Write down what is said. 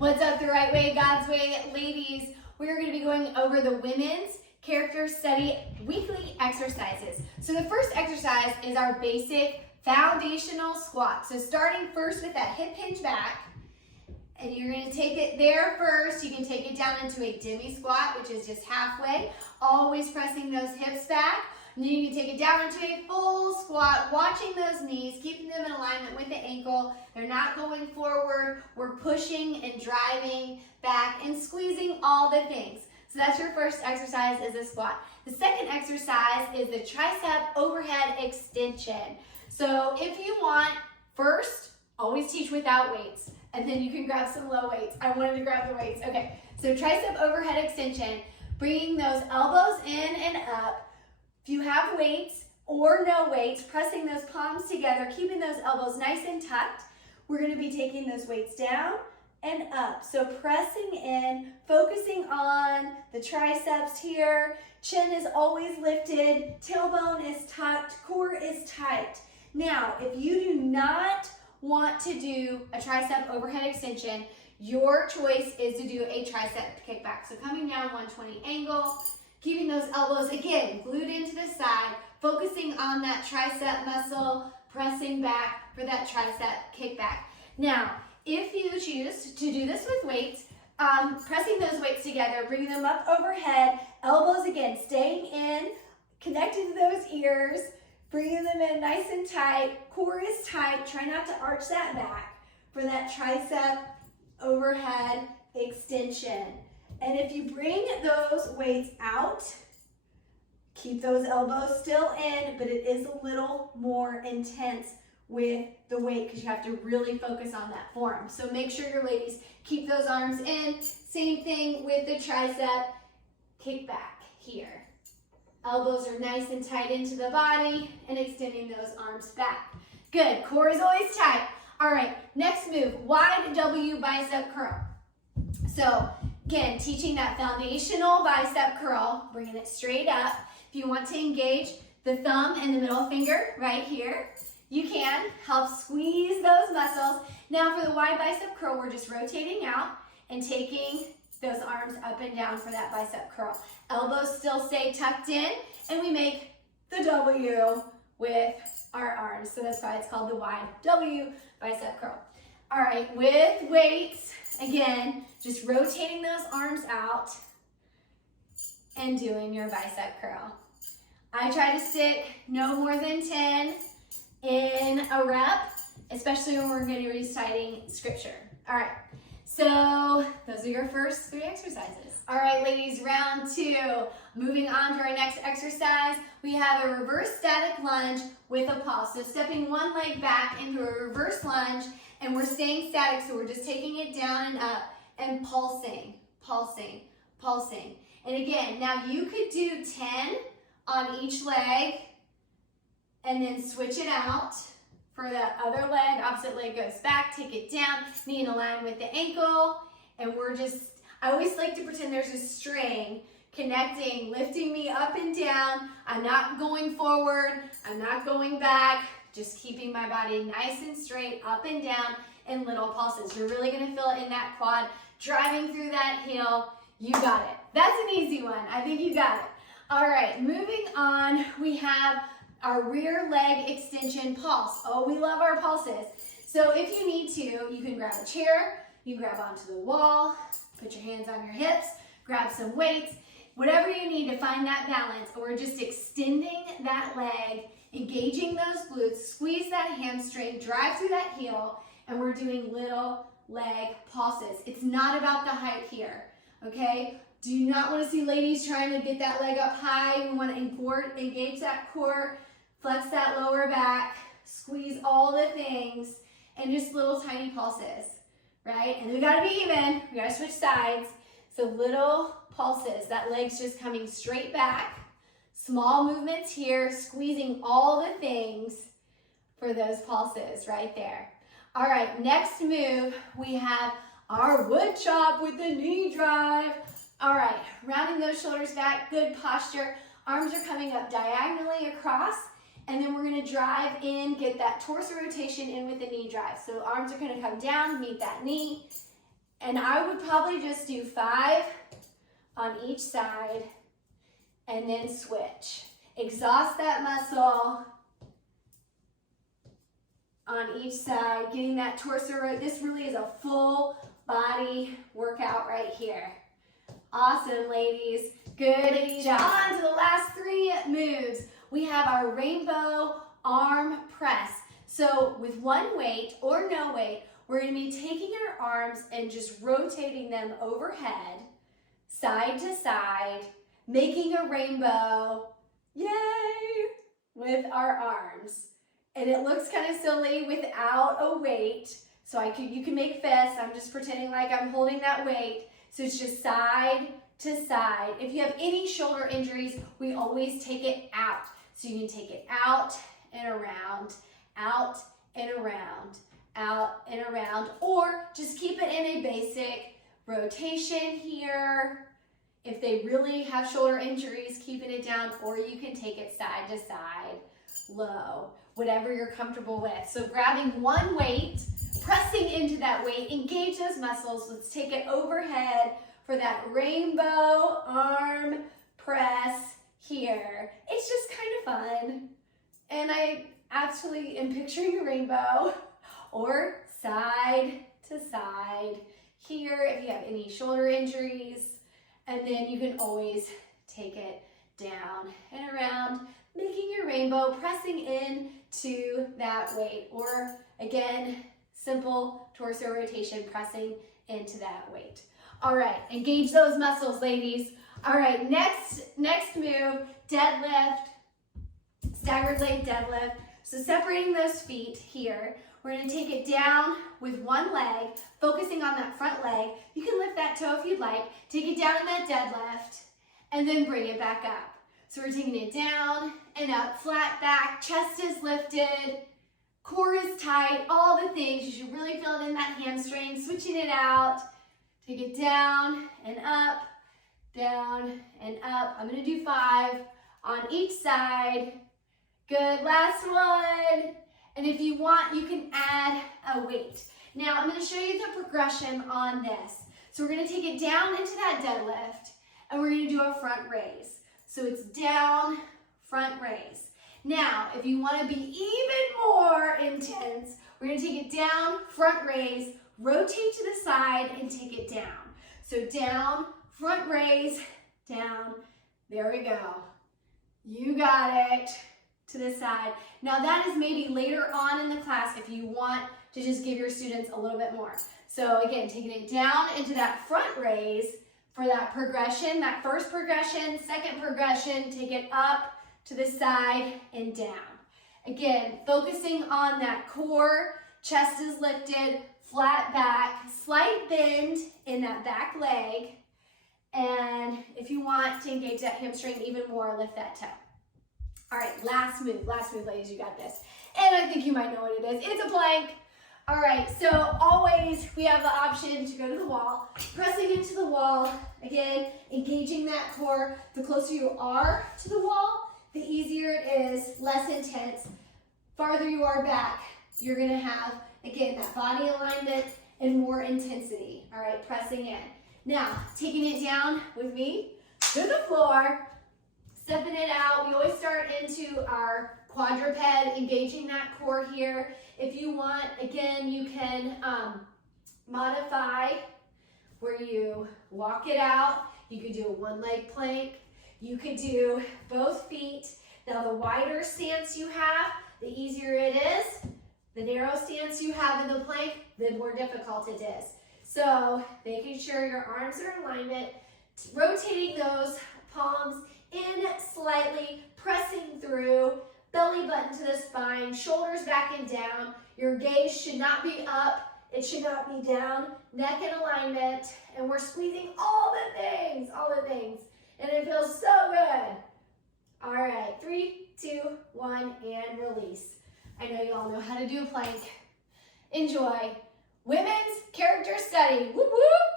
What's up, the right way, God's way, ladies? We're going to be going over the women's character study weekly exercises. So the first exercise is our basic foundational squat. So starting first with that hip hinge back, and you're going to take it there first. You can take it down into a demi squat, which is just halfway, always pressing those hips back. And then you can take it down into a full squat, watching those knees, keeping them in alignment with the ankle. They're not going forward. We're pushing and driving back and squeezing all the things. So that's your first exercise, is a squat. The second exercise is the tricep overhead extension. So if you want, first, always teach without weights, and then you can grab some low weights. I wanted to grab the weights. Okay, so tricep overhead extension, bringing those elbows in and up. If you have weights or no weights, pressing those palms together, keeping those elbows nice and tucked. We're going to be taking those weights down and up. So pressing in, focusing on the triceps here. Chin is always lifted, tailbone is tucked, core is tight. Now, if you do not want to do a tricep overhead extension, your choice is to do a tricep kickback. So coming down 120 angle, keeping those elbows, again, glued into the side, focusing on that tricep muscle, pressing back for that tricep kickback. Now, if you choose to do this with weights, pressing those weights together, bringing them up overhead, elbows again, staying in, connecting to those ears, bringing them in nice and tight, core is tight, try not to arch that back for that tricep overhead extension. And if you bring those weights out, keep those elbows still in, but it is a little more intense with the weight because you have to really focus on that form. So make sure your ladies keep those arms in. Same thing with the tricep kickback here. Elbows are nice and tight into the body and extending those arms back. Good, core is always tight. All right, next move, wide W bicep curl. So again, teaching that foundational bicep curl, bringing it straight up. If you want to engage the thumb and the middle finger right here, you can help squeeze those muscles. Now for the wide bicep curl, we're just rotating out and taking those arms up and down for that bicep curl. Elbows still stay tucked in, and we make the W with our arms. So that's why it's called the wide W bicep curl. All right, with weights, again, just rotating those arms out and doing your bicep curl. I try to stick no more than 10 in a rep, especially when we're going to be reciting scripture. All right, so those are your first 3 exercises. All right, ladies, round 2. Moving on to our next exercise, we have a reverse static lunge with a pulse. So stepping one leg back into a reverse lunge, and we're staying static, so we're just taking it down and up and pulsing, pulsing, pulsing. And again, now you could do 10 on each leg and then switch it out. For the other leg, opposite leg goes back, take it down, knee in a line with the ankle, and I always like to pretend there's a string connecting, lifting me up and down. I'm not going forward, I'm not going back, just keeping my body nice and straight, up and down in little pulses. You're really gonna feel it in that quad, driving through that heel. You got it. That's an easy one. I think you got it. All right, moving on, we have our rear leg extension pulse. Oh, we love our pulses. So if you need to, you can grab a chair, you grab onto the wall, put your hands on your hips, grab some weights, whatever you need to find that balance. Or just extending that leg, engaging those glutes, squeeze that hamstring, drive through that heel, and we're doing little leg pulses. It's not about the height here, okay? Do you not want to see ladies trying to get that leg up high? We want to engage that core, flex that lower back, squeeze all the things, and just little tiny pulses, right? And we got to be even. We got to switch sides. So little pulses. That leg's just coming straight back. Small movements here, squeezing all the things for those pulses right there. All right, next move, we have our wood chop with the knee drive. All right, rounding those shoulders back, good posture. Arms are coming up diagonally across, and then we're gonna drive in, get that torso rotation in with the knee drive. So arms are gonna come down, meet that knee, And I would probably just do 5 on each side and then switch. Exhaust that muscle on each side, getting that torso right. This really is a full body workout right here. Awesome, ladies. Good job. On to the last 3 moves. We have our rainbow arm press. So with one weight or no weight, we're going to be taking our arms and just rotating them overhead, side to side, making a rainbow, yay, with our arms. And it looks kind of silly without a weight. So you can make fists. I'm just pretending like I'm holding that weight. So it's just side to side. If you have any shoulder injuries, we always take it out. So you can take it out and around, out and around, out and around, or just keep it in a basic rotation here. If they really have shoulder injuries, keeping it down, or you can take it side to side, low, whatever you're comfortable with. So grabbing one weight, pressing into that weight, engage those muscles. Let's take it overhead for that rainbow arm press here. It's just kind of fun. And I actually am picturing a rainbow, or side to side here if you have any shoulder injuries. And then you can always take it down and around, making your rainbow, pressing in to that weight. Or again, simple torso rotation, pressing into that weight. All right, engage those muscles, ladies. All right, next move, deadlift, staggered leg deadlift. So separating those feet here, we're gonna take it down with one leg, focusing on that front leg. You can lift that toe if you'd like. Take it down in that deadlift, and then bring it back up. So we're taking it down and up, flat back, chest is lifted, core is tight, all the things. You should really feel it in that hamstring, switching it out. Take it down and up, down and up. I'm gonna do 5 on each side. Good, last one. And if you want, you can add a weight. Now, I'm gonna show you the progression on this. So we're gonna take it down into that deadlift, and we're gonna do a front raise. So it's down, front raise. Now, if you wanna be even more intense, we're gonna take it down, front raise, rotate to the side, and take it down. So down, front raise, down, there we go. You got it. To the side. Now that is maybe later on in the class if you want to just give your students a little bit more. So again, taking it down into that front raise for that progression, that first progression, second progression, take it up to the side and down. Again, focusing on that core, chest is lifted, flat back, slight bend in that back leg. And if you want to engage that hamstring even more, lift that toe. All right, last move, ladies, you got this. And I think you might know what it is. It's a plank. All right, so always we have the option to go to the wall, pressing into the wall. Again, engaging that core. The closer you are to the wall, the easier it is, less intense. Farther you are back, you're gonna have, again, that body alignment and more intensity. All right, pressing in. Now, taking it down with me to the floor. Stepping it out, we always start into our quadruped, engaging that core here. If you want, again, you can modify where you walk it out. You could do a one-leg plank. You could do both feet. Now, the wider stance you have, the easier it is. The narrow stance you have in the plank, the more difficult it is. So, making sure your arms are in alignment, rotating those palms in slightly, pressing through, belly button to the spine, shoulders back and down. Your gaze should not be up, it should not be down, neck in alignment, and we're squeezing all the things, and it feels so good. All right, 3, 2, 1, and release. I know you all know how to do a plank. Enjoy. Women's character study. Whoop, whoop.